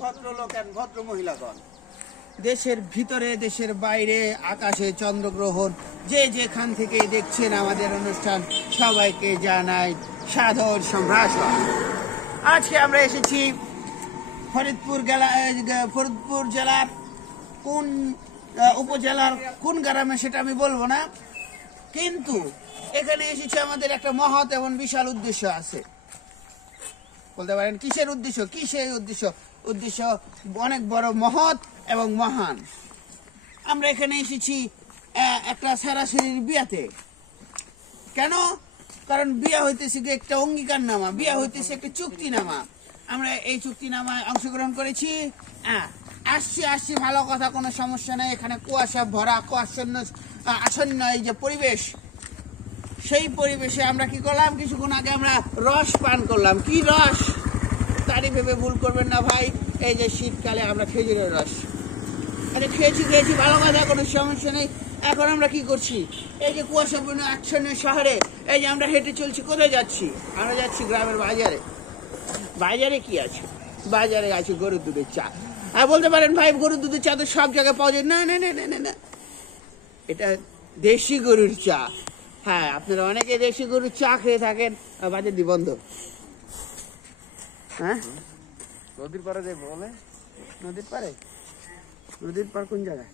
ভদ্রলোক এন্ড ভদ্র মহিলাগণ, দেশের ভিতরে দেশের বাইরে আকাশে চন্দ্রগ্রহণ যে যেখান থেকে দেখছেন আমাদের অনুষ্ঠান, সবাইকে জানাই সাদর সম্ভাষণ। আজকে আমরা এসেছি ফরিদপুর জেলার কোন উপজেলার কোন গ্রামে সেটা আমি বলবো না, কিন্তু এখানে এসেছি আমাদের একটা মহৎ এবং বিশাল উদ্দেশ্য আছে। বলতে পারেন কিসের উদ্দেশ্য? কি সেই উদ্দেশ্য? উদ্দেশ্য অনেক বড়, মহৎ এবং মহান। আমরা এখানে এসেছি একটা সরাসরির বিয়াতে। কেন? কারণ বিয়া হইতেছে একটা অঙ্গীকারনামা, বিয়া হইতেছে একটা চুক্তিনামা। আমরা এই চুক্তিনামায় অংশগ্রহণ করেছি। আসছি ভালো কথা, কোনো সমস্যা নেই। এখানে কুয়াশা ভরা, আসন্ন এই যে পরিবেশ, সেই পরিবেশে আমরা কি করলাম, কিছুক্ষণ আগে আমরা রস পান করলাম। কি রস? তারই ভেবে ভুল করবেন না ভাই, এই যে শীতকালে আমরা খেজুরের রস খেয়েছি ভালো কথা, কোনো সমস্যা নেই। এখন আমরা কি করছি? এই যে কুয়াশাপূর্ণ আচ্ছন্ন শহরে এই যে আমরা হেঁটে চলছি। কোথায় যাচ্ছি? আমরা যাচ্ছি গ্রামের বাজারে। বাজারে কি আছে? বাজারে আছে গরুর দুধের চা। আর বলতে পারেন ভাই, গরুর দুধের চা তো সব জায়গায় পাওয়া যায়। না না না না না, এটা দেশি গরুর চা। হ্যাঁ, আপনারা অনেকে দেশি গরুর চা খেয়ে থাকেন। বাজার দি বন্ধ। হ্যাঁ, নদীর পাড়ে যাবো বলে। নদীর পাড়ে? নদীর পাড় কোন জায়গায়?